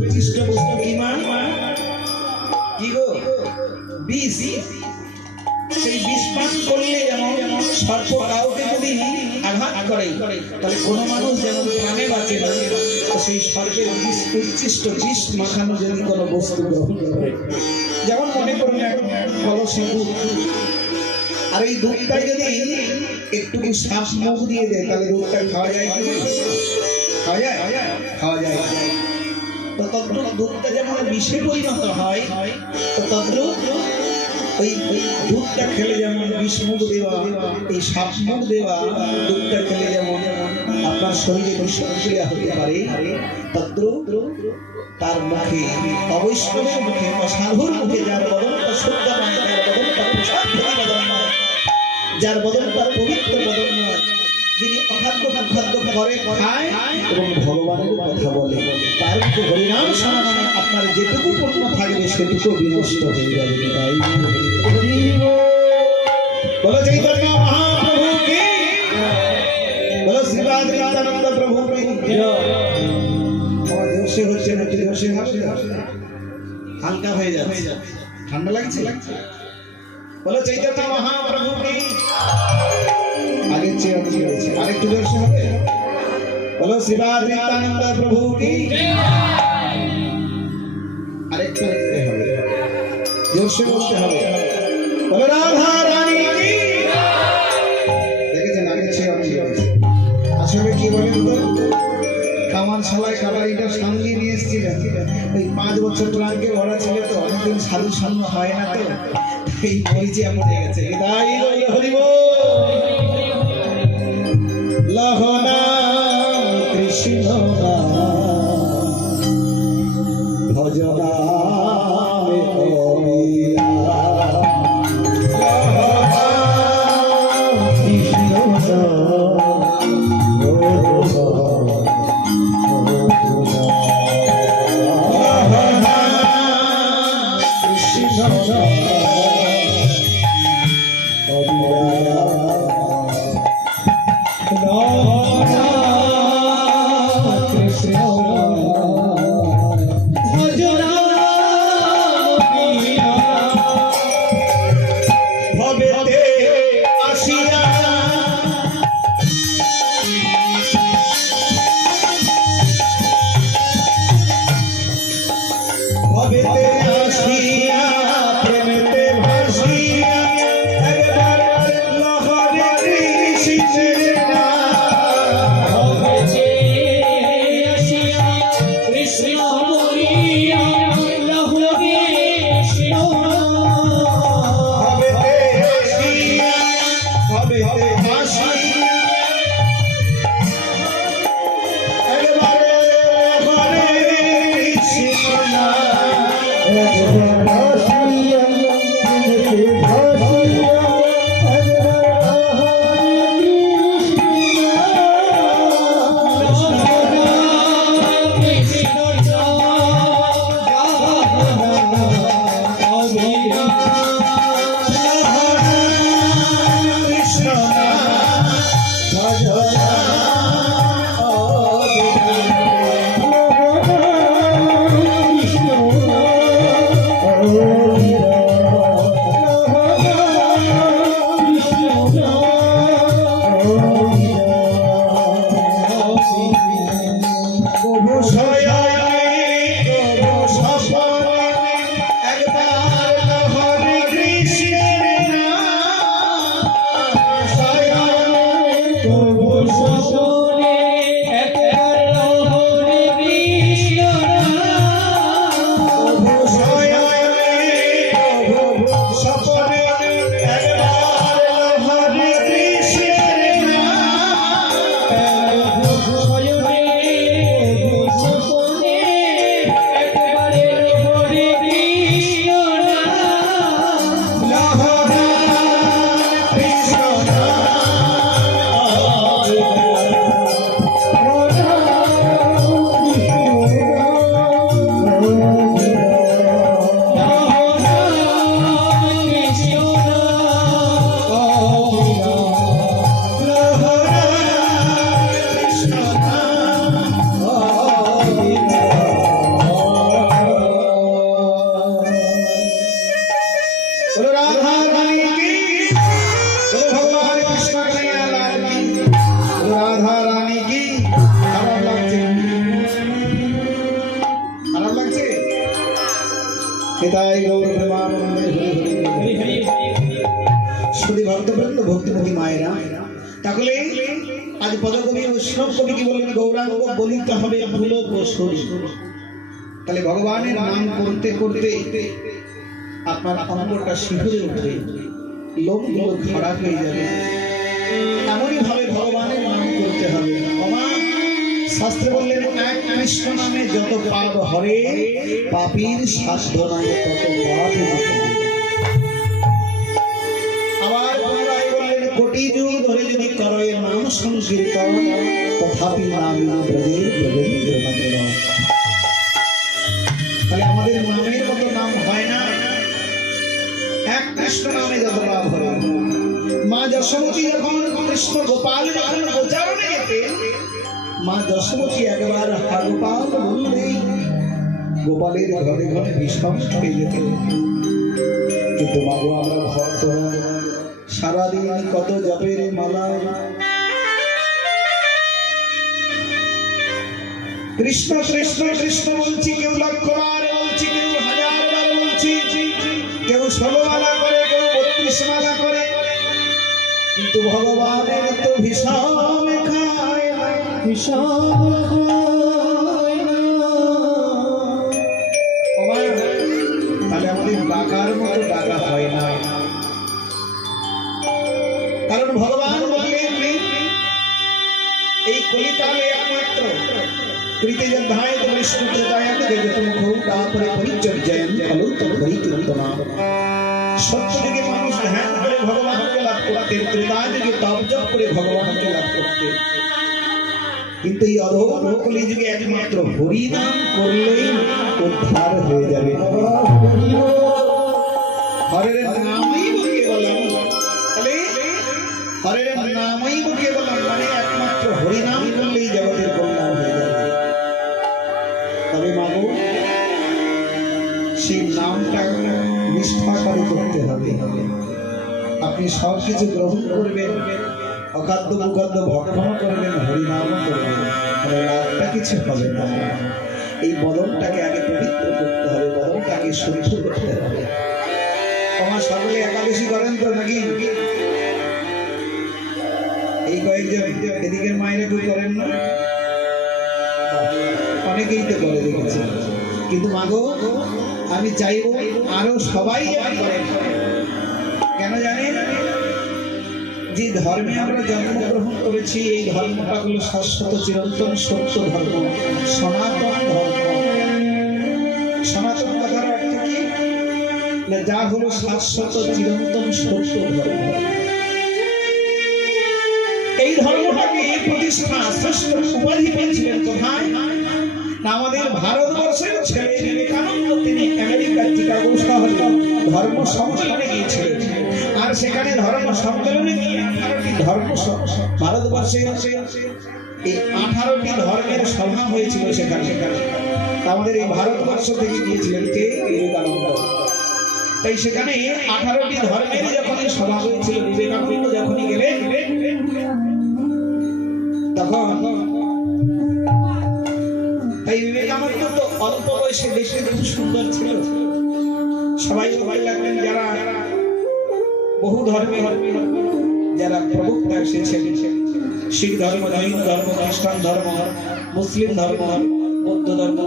উচ্ছিষ্ট বস্তু কি মা? কি গো? বিষ। সেই বিষ পান করলে যেমন সর্প কাউকে যদি আঘাত করে তাহলে কোনো মানুষ যেমন প্রাণে বাঁচে না, সেই সর্পের বিষ উচ্ছিষ্ট বিষ মাখানো যদি কোনো বস্তু গ্রহণ করে, যেমন মনে করুন কলসি দুধ, আর এই দুধটাই যদি একটু শ্বাস মুখ দিয়ে দেয় তাহলে দুধটা খাওয়া যায় কি? খাওয়া যায়, খাওয়া যায়। তো তদ্রুপ দুধটা যেমন বিষে পরিণত হয়, তো তদ্রুপ ওই দুধটা খেলে যেমন বিষ মুখ দেওয়া, এই শ্বাস মুখ দেওয়া দুধটা খেলে যেমন আপনার শরীরে বিষক্রিয়া হতে পারে, তদ্রুপ তার মুখে, অবৈষ্ণবের মুখে, সাধুর মুখে যার বদনটা শুদ্ধ নয়, যার বদনটা প্রসাদী বদন নয়, যার বদনটা পবিত্র বদন নয়, যিনি অখাদ্য খাদ্য করে খায় এবং ভগবানের কথা বলে, তার মুখে হরিনাম শোনা মানে আপনার যেটুকু পূর্ণ থাকবে সেটুকু বিনষ্ট হয়ে যাবে। তাই বলো চৈতন্য মহাপ্রভু কি, বলো শ্রীরাধানন্দ প্রভু কি। জোশে হচ্ছে না, জোশে হালকা হয়ে যাচ্ছে, ঠান্ডা লাগছে। বলো চৈতন্য মহাপ্রভু কি। আগের চেয়ে আরেকটু জোরসে হবে। বলো শ্রীরাধানন্দ প্রভু কি। আরেকটু হবে, জোরসে বলতে হবে। বলো রাধা রানী কি। দেখেছেন আগের চেয়ে আসলে কি বলেন তো, কামান শালায় কাবারিটা সঙ্গে নিয়ে এসেছিলেন, ওই 5 বছর ট্রাঙ্কে ভরা ছিল, তো অনেকদিন সাধু সামনে হয় না, তো এই পরিচয় পড়ে গেছে। তাই হরিব লহনা কৃষ্ণ ভজনা নিতাই গৌর প্রেমানন্দে হরি হরি। শুধু ভক্তবৃন্দ, ভক্তিমতী মায়েরা, তাহলে আজ পদকবি বৈষ্ণব কবি কি বলেন? গৌরাঙ্গ বলিতে হবে পুলক ও শরী। তাহলে ভগবানের নাম করতে করতে আপনার অঙ্গটা শিহরে উঠবে, লোমগুলো খারাপ হয়ে যাবে। এমনই ভাবে ভগবানের নাম করতে হবে। শাস্ত্রে বললেন, এক কৃষ্ণ নামে যত পাপ হরে, পাপীর সাধ্য নাই তত পাপ। আবার পুনরায় বললেন, কোটি যুগ ধরে যদি করো এর নাম সংকীর্তন, তথাপি নামী ব্রজের ব্রজেন্দ্র নগর। তাহলে আমাদের নামের মতো নাম হয় না, এক কৃষ্ণ নামে যত লাভ হয়। মা যশোমতী যখন কৃষ্ণ গোপাল যখন গোচারণে যেতেন, মা যশোমতী একবার হা গোপাল বললেই গোপালের ঘরে ঘরে বিষম খেয়ে যেত। কিন্তু মাগো, আমরা ভক্তরা সারাদিন কত জপের মালা, কৃষ্ণ কৃষ্ণ কৃষ্ণ বলছি, কেউ 1,00,000 বার বলছি, কেউ 1000 বার বলছি, কেউ 16 মালা করে, কেউ 32 মালা করে, কিন্তু ভগবানের তো বিষম খায় না, বিষম খায় না। তাহলে আমাদের ডাকার মতো ডাকা হয় না, কারণ ভগবান বললেন এই কলিকালে একমাত্র কৃতযোদ্ধায় বিষ্ণু ত্রেতায়াম দেবতমুখ তারপরে পরিচর্যায়ন ফলো তোর পরিকীর্তনা। সত্যযুগে মানুষ ধ্যান করে ভগবানকে লাভ করতেন, ত্রেতাযুগে তপজপ করে ভগবানকে লাভ করতেন। কিন্তু এই অধম কলিযুগে একমাত্র হরিনাম করলেই উদ্ধার হয়ে যাবে। হরের নামই বুকে বললাম, তাহলে হরের নামই বুকে বললাম মানে একমাত্র হরিনাম করলেই জগতের কল্যাণ হয়ে যাবে। তবে মাগো, সেই নামটা নিষ্ঠা করে করতে হবে। আপনি সব কিছু গ্রহণ করবেন, অখাদ্য মুখাদ্য ভক্ষণ করবেন, হরিনাম করবেন, লাভটা কিছু হবে না। এই বদনটাকে আগে পবিত্র করতে হবে, বদনটাকে শুদ্ধ করতে হবে। আমার সকলে একাদশী করেন তো নাকি? এই কয়েকজন এদিকের মায়েরা কেউ করেন না? অনেকেই তো করে দেখেছি। কিন্তু মাগো, আমি চাইব আরো সবাই করেন। কেন জানেন? যে ধর্মে আমরা জন্মগ্রহণ করেছি, এই ধর্মটা হলো শাশ্বত চিরন্তন সত্য ধর্ম, সনাতন ধর্ম। সনাতন কথার অর্থ কি? যা হলো শাশ্বত চিরন্তন সত্য ধর্ম। এই ধর্মটাকে প্রতিষ্ঠা শ্রেষ্ঠ উপাধি পেয়েছিলেন কোথায়? আমাদের ভারতবর্ষের ছেলে বিবেকানন্দ, তিনি আমেরিকার চিকাগো শহরে ধর্ম সম্মেলনে গিয়েছিলেন। আর সেখানে ধর্ম সম্মেলনে গিয়ে 18টি ধর্ম, ভারতবর্ষের এই 18টি ধর্মের সভা হয়েছিল সেখানে। আমাদের এই ভারতবর্ষ থেকে গিয়েছিলেন কে? বিবেকানন্দ। তাই সেখানে 18টি ধর্মের যখনই সভা হয়েছিল, বিবেকানন্দ যখনই গেলেন, তখন তাই বিবেকানন্দ তো অল্প বয়সে দেখতে খুব সুন্দর ছিল। সবাই লাগলেন যারা বহু ধর্মের যারা প্রবক্তা এসেছেন, শিখ ধর্ম, জৈন ধর্ম, খ্রিস্টান ধর্ম, মুসলিম ধর্ম, বৌদ্ধ ধর্ম,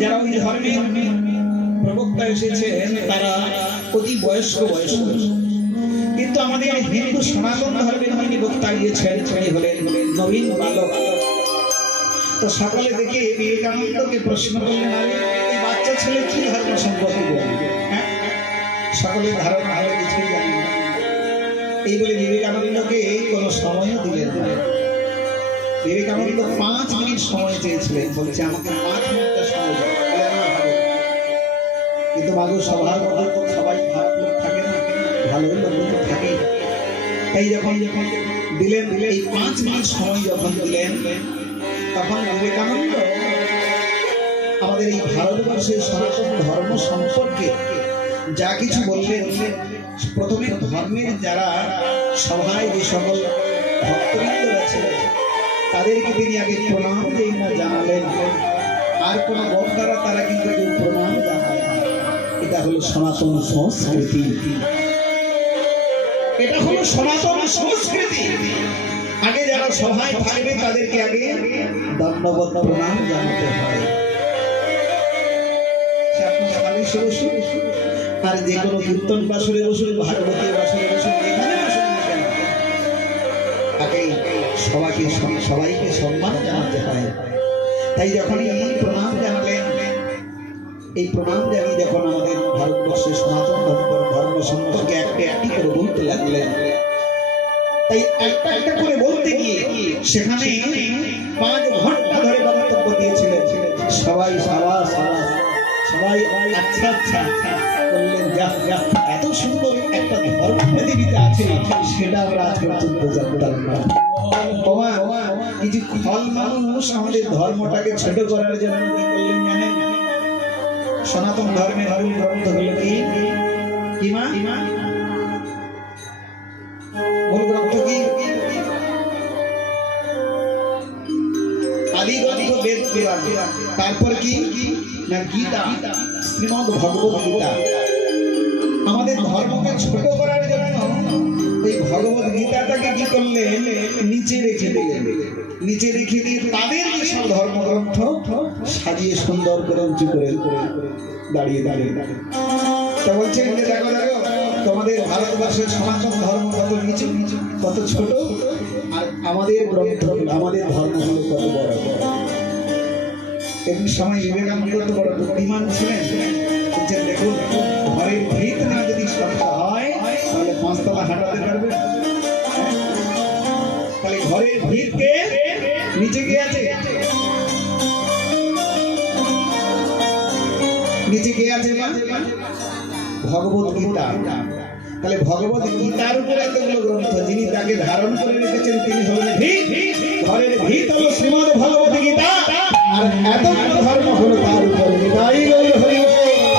যারা ওই ধর্মের প্রবক্তা এসেছেন তারা অতি বয়স্ক। কিন্তু আমাদের হিন্দু সনাতন ধর্মের যিনি বক্তা গিয়েছেন তিনি হলেন নবীন বালক। তো সকালে দেখে বিবেকানন্দকে প্রশ্ন করলেন, এই বাচ্চা ছেলে কি ধর্ম সম্পর্কে বলবে? সকলের ধারণা হলে কিছুই জানি না। এই বলে বিবেকানন্দকে কোনো সময়ও দিলেন না। বিবেকানন্দ 5 মিনিট সময় চেয়েছিলেন, বলছে আমাকে 5 মিনিটটা সময় দাও। কিন্তু মাগো, সবার মধ্যে তো সবাই খারাপ লোক থাকে না, ভালো লোক তো থাকেই। তাই যখন দিলেন, এই 5 মিনিট সময় যখন দিলেন, তখন বিবেকানন্দ আমাদের এই ভারতবর্ষের সনাতন ধর্ম সম্পর্কে যা কিছু বললেন, প্রথমে ধর্মের যারা সভায় যে সকল ভক্তবৃন্দ ছিলেন তাদেরকে তিনি আগে প্রণাম দিয়ে জানালেন, আর কোন বক্তারা তারা কিন্তু কেউ প্রণাম জানায় না। এটা হলো সনাতন সংস্কৃতি, এটা হলো সনাতন সংস্কৃতি। আগে যারা সভায় থাকবে তাদেরকে আগে দণ্ডবত প্রণাম জানাতে হয়। সে আপনার খালিশে বসুন আর যে কোনো কীর্তন বাসরে বসুন, ভাগবতী বাসরে বসুন, যেখানে বসুন না কেন আগে সবাইকে সম্মান জানাতে হয়। তাই যখনই এই প্রণাম জানালেন, এই প্রণাম জানিয়ে যখন আমাদের ভারতবর্ষের সনাতন ধর্ম সম্পর্কে একটা একটি করে বলতে লাগলেন, তাই একটা একটা করে বলতে গিয়ে সেখানে 5 ঘন্টা ধরে বক্তব্য দিয়েছিলেন। সবাই সবাই আচ্ছা আচ্ছা বললেন, যা এত সুন্দর একটা ধর্ম পৃথিবীতে আছে সেটা আমরা আজ পর্যন্ত জানতাম না। কিছু খল মানুষ আমাদের ধর্মটাকে ছোট করার জন্য কি করলেন জানেন? সনাতন ধর্মের মূল গ্রন্থ হলো কি মা? মূল গ্রন্থ কি? আদি গ্রন্থ বেদ পুরাণ, তারপর কি না গীতা, শ্রীমদ্ ভগবত গীতা। আমাদের ধর্মকে ছোট করার জন্য এই ভগবত গীতাটাকে কি করলেন? নিচে রেখে দিলেন। নিচে রেখে দিয়ে তাদের যেসব ধর্মগ্রন্থ সাজিয়ে সুন্দর করে উঁচু করে দাঁড়িয়ে তা বলছেন যে দেখো তোমাদের ভারতবর্ষের সনাতন ধর্ম কত নিচু, কত ছোট, আর আমাদের গ্রন্থ আমাদের ধর্মগুলো কত বড়। এমনি সময় বিবেকানন্দ তো বড় বুদ্ধিমান ছিলেন। বলছেন দেখুন, ঘরের ভিত না যদি শক্ত হয় তাহলে 5 তলা হাঁটাতে পারবে। তাহলে ঘরের ভিতকে নিচে কে আছে? নিচে কে আছে? ভগবত গীতা। তাহলে ভগবত গীতার উপরে এতগুলো গ্রন্থ, যিনি তাকে ধারণ করে রেখেছেন তিনি হলেন ভিত। ঘরের ভিত হলো শ্রীমদ্ ভগবত গীতা। আর এত